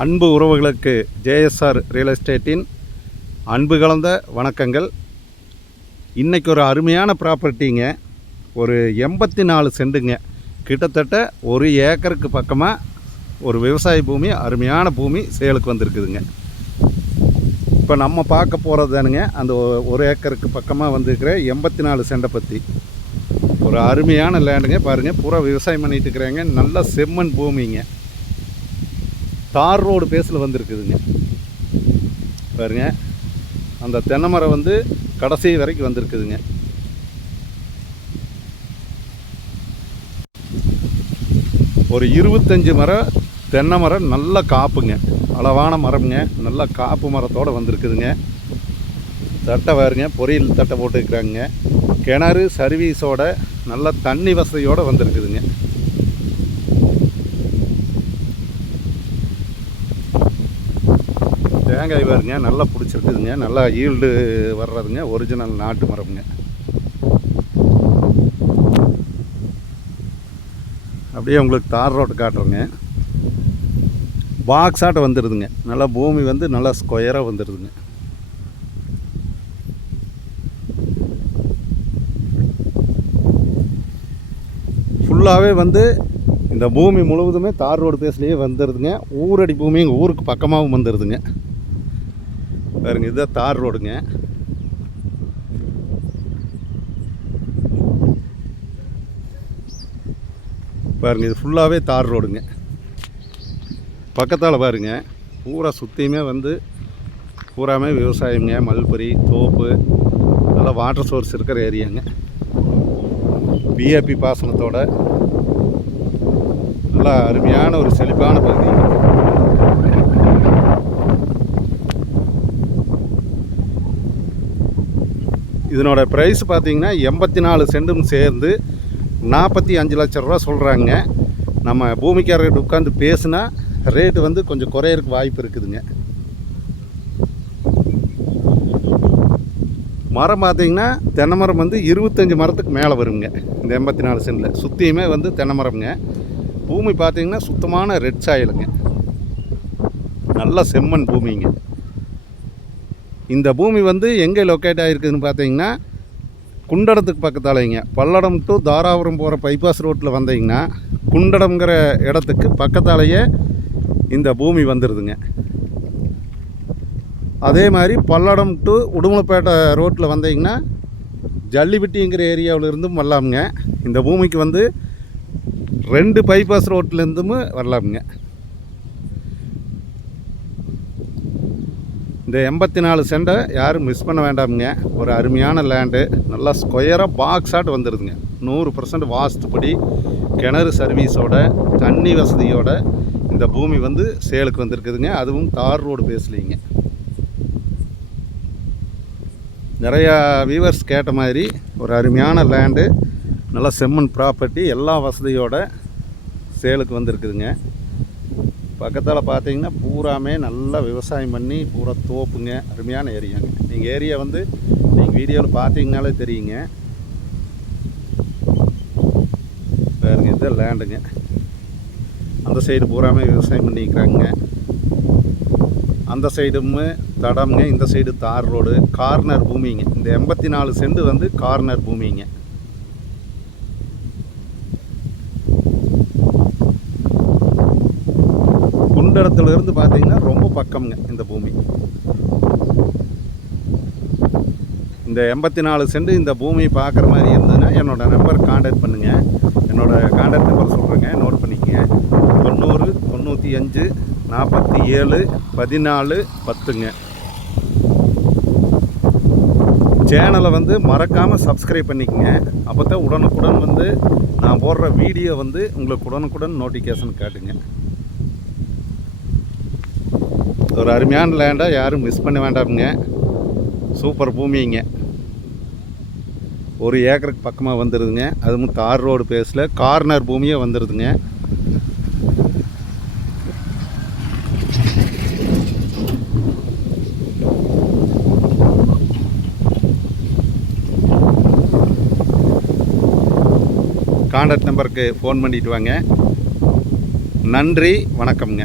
அன்பு உறவுகளுக்கு JSR real எஸ்டேட்டின் அன்பு கலந்த வணக்கங்கள். இன்றைக்கி ஒரு அருமையான ப்ராப்பர்ட்டிங்க. ஒரு 84 சென்ட்டுங்க. கிட்டத்தட்ட 1 ஏக்கருக்கு பக்கமாக ஒரு விவசாய பூமி, அருமையான பூமி சேலுக்கு வந்திருக்குதுங்க. இப்போ நம்ம பார்க்க போகிறது தானுங்க அந்த 1 ஏக்கருக்கு பக்கமாக வந்துருக்கிற 84 சென்ட்டை பற்றி. ஒரு அருமையான லேண்டுங்க. பாருங்கள், பூரா விவசாயம் பண்ணிகிட்டு இருக்கிறாங்க. நல்ல செம்மண் பூமிங்க. தார் ரோடு பேஸில் வந்துருக்குதுங்க. பாருங்க, அந்த தென்னை மரம் வந்து கடைசி வரைக்கும் வந்திருக்குதுங்க. ஒரு 25 மரம் தென்னை மரம் நல்ல காப்புங்க, அளவான மரம்ங்க. நல்ல காப்பு மரத்தோடு வந்திருக்குதுங்க. தட்டை பாருங்க, பொரியல் தட்டை போட்டுருக்குறாங்க. கிணறு சர்வீஸோட நல்ல தண்ணி வசதியோடு வந்திருக்குதுங்க. தேங்காய் பாருங்க, நல்லா பிடிச்சிருக்குதுங்க. நல்லா ஈல்டு வர்றதுங்க. ஒரிஜினல் நாட்டு மரம்ங்க. அப்படியே உங்களுக்கு தார் ரோட்டு காட்டுறேங்க. பாக்ஸாட்ட வந்துடுதுங்க. நல்லா பூமி வந்து நல்லா ஸ்கொயராக வந்துடுதுங்க. ஃபுல்லாகவே வந்து இந்த பூமி முழுவதுமே தார் ரோடு பேஸ்லேயே வந்துடுதுங்க. ஊரடி பூமி எங்கள் ஊருக்கு பக்கமாகவும் வந்துடுதுங்க. பாருங்க, இதுதான் தார் ரோடுங்க. பாருங்க, இது ஃபுல்லாகவே தார் ரோடுங்க. பக்கத்தால் பாருங்க, பூரா சுற்றியுமே வந்து பூராமே விவசாயங்க. மல்பரி தோப்பு, நல்லா வாட்டர் சோர்ஸ் இருக்கிற ஏரியாங்க. பிஏபி பாசனத்தோட நல்லா அருமையான ஒரு செழிப்பான பகுதி. இதனோட ப்ரைஸ் பார்த்திங்கன்னா 84 சென்டும் சேர்ந்து 45 லட்சம் ரூபா சொல்கிறாங்க. நம்ம பூமிக்காரர்கிட்ட உட்காந்து பேசுனா ரேட்டு வந்து கொஞ்சம் குறையறதுக்கு வாய்ப்பு இருக்குதுங்க. மரம் பார்த்திங்கன்னா தென்னை மரம் வந்து 25 மரத்துக்கு மேலே வருங்க. இந்த 84 சென்டில் சுற்றியுமே வந்து தென்னை மரம்ங்க. பூமி பார்த்திங்கன்னா சுத்தமான ரெட் சாயிலுங்க. நல்ல செம்மண் பூமிங்க. இந்த பூமி வந்து எங்கே லொக்கேட் ஆகிருக்குதுன்னு பார்த்தீங்கன்னா குண்டடத்துக்கு பக்கத்தாலேங்க. பல்லடம் டு தாராபுரம் போகிற பைபாஸ் ரோட்டில் வந்தீங்கன்னா குண்டடம்ங்கிற இடத்துக்கு பக்கத்தாலேயே இந்த பூமி வந்துடுதுங்க. அதே மாதிரி பல்லடம் டு உடுமலைப்பேட்டை ரோட்டில் வந்தீங்கன்னா ஜல்லிபட்டிங்கிற ஏரியாவிலிருந்தும் வரலாமுங்க. இந்த பூமிக்கு வந்து 2 பைபாஸ் ரோட்லேருந்தும் வரலாமுங்க. இந்த 84 சென்ட்டை யாரும் மிஸ் பண்ண வேண்டாமுங்க. ஒரு அருமையான லேண்டு. நல்லா ஸ்கொயராக பாக்ஸாட்டு வந்துடுதுங்க. 100% வாஸ்துப்படி கிணறு சர்வீஸோட தண்ணி வசதியோட இந்த பூமி வந்து சேலுக்கு வந்திருக்குதுங்க. அதுவும் தார் ரோடு பேசலிங்க. நிறையா வியூவர்ஸ் கேட்ட மாதிரி ஒரு அருமையான லேண்டு, நல்லா செம்மண் ப்ராப்பர்ட்டி, எல்லா வசதியோட சேலுக்கு வந்திருக்குதுங்க. பக்கத்தில் பார்த்தீங்கன்னா பூராமே நல்லா விவசாயம் பண்ணி பூரா தோப்புங்க. அருமையான ஏரியாங்க. நீங்கள் ஏரியா வந்து நீங்கள் வீடியோவில் பார்த்தீங்கனாலே தெரியுங்க. பாருங்க, இதுதான் லேண்டுங்க. அந்த சைடு பூராமே விவசாயம் பண்ணிக்கிறாங்க. அந்த சைடும் தடம்ங்க. இந்த சைடு தார் ரோடு. கார்னர் பூமிங்க. இந்த 84 சென்ட் வந்து கார்னர் பூமிங்க. குண்டடத்துல இருந்து பார்த்தீங்கன்னா ரொம்ப பக்கம்ங்க இந்த பூமி. இந்த 84 சென்ட் இந்த பூமி பார்க்குற மாதிரி இருந்ததுன்னா என்னோடய நம்பர் கான்டாக்ட் பண்ணுங்கள். என்னோடய கான்டாக்ட் நம்பர் சொல்கிறேங்க, நோட் பண்ணிக்கங்க. 90 95 47 14 10ங்க. சேனலை வந்து மறக்காமல் சப்ஸ்கிரைப் பண்ணிக்கங்க. அப்போ தான் உடனுக்குடன் வந்து நான் போடுற வீடியோ வந்து உங்களுக்கு உடனுக்குடன் நோட்டிஃபிகேஷன் காட்டுங்க. ஒரு அருமையான லேண்டாக யாரும் மிஸ் பண்ண வேண்டாமுங்க. சூப்பர் பூமிங்க. 1 ஏக்கருக்கு பக்கமாக வந்துடுதுங்க. அதுவும் தார் ரோடு பேஸில் கார்னர் பூமியே வந்துடுதுங்க. கான்டாக்ட் நம்பருக்கு ஃபோன் பண்ணிவிட்டு வாங்க. நன்றி, வணக்கம்ங்க.